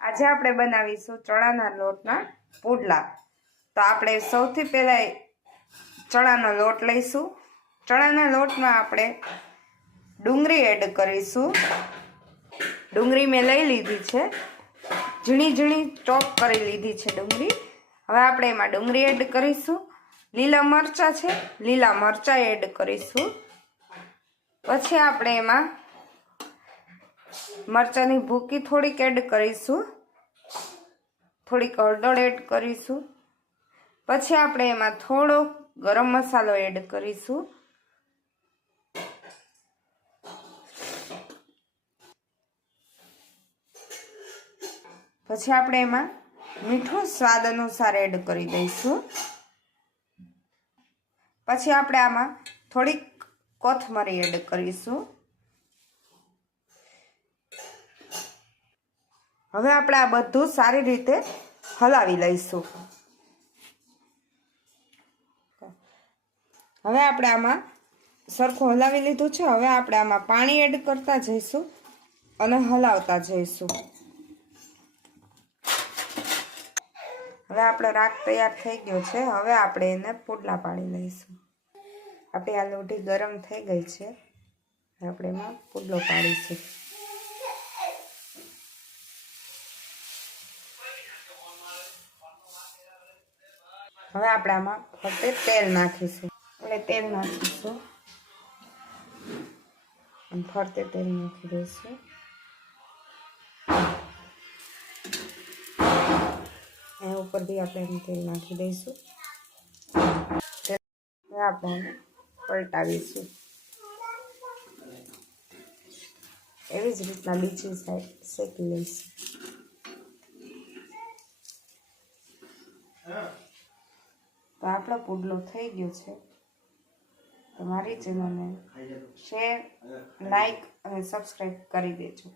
આજે આપણે બનાવીશું ચણાના લોટના પુડલા। તો આપણે સૌથી પહેલા ચણાનો લોટ લઈશું। ચણાના લોટમાં આપણે ડુંગળી એડ કરીશું। ડુંગળી મેં લઈ લીધી છે, ઝીણી ઝીણી ચોપ કરી લીધી છે ડુંગળી। હવે આપણે એમાં ડુંગળી એડ કરીશું। લીલા મરચાં છે, લીલા મરચાં એડ કરીશું। પછી આપણે એમાં મરચાંની ભૂકી થોડીક એડ કરીશું, થોડીક હળદર એડ કરીશું। પછી આપણે એમાં થોડો ગરમ મસાલો એડ કરીશું। પછી આપણે એમાં મીઠું સ્વાદ અનુસાર એડ કરી દઈશું। પછી આપણે આમાં થોડીક કોથમરી એડ કરીશું। હવે આપણે આ બધું સારી રીતે હલાવી લઈશું। હવે આપણે આમાં સરખું હલાવી લીધું છે। હવે આપણે આમાં પાણી એડ કરતા જઈશું અને હલાવતા જઈશું। હવે આપણો રાખ તૈયાર થઈ ગયો છે। હવે આપણે એને પુડલા પાડી લઈશું। આપણી આ લોઢી ગરમ થઈ ગઈ છે, આપણે એમાં પુડલો પાડીશું। હવે આપણે આમાં ફરતે તેલ નાખીશું। એટલે તેલ નાખીશું અને ફરતે તેલ નાખી દઈશું। એના ઉપર બી આપણે તેલ નાખી દઈશું। હવે આપણે એને પલટાવીશું। એવી જ રીતના બીજી સાઈડ શેકી લઈશું। તો આપણો પુડલો થઈ ગયો છે। તમારી ચેનલને શેર, લાઈક અને સબસ્ક્રાઈબ કરી દેજો।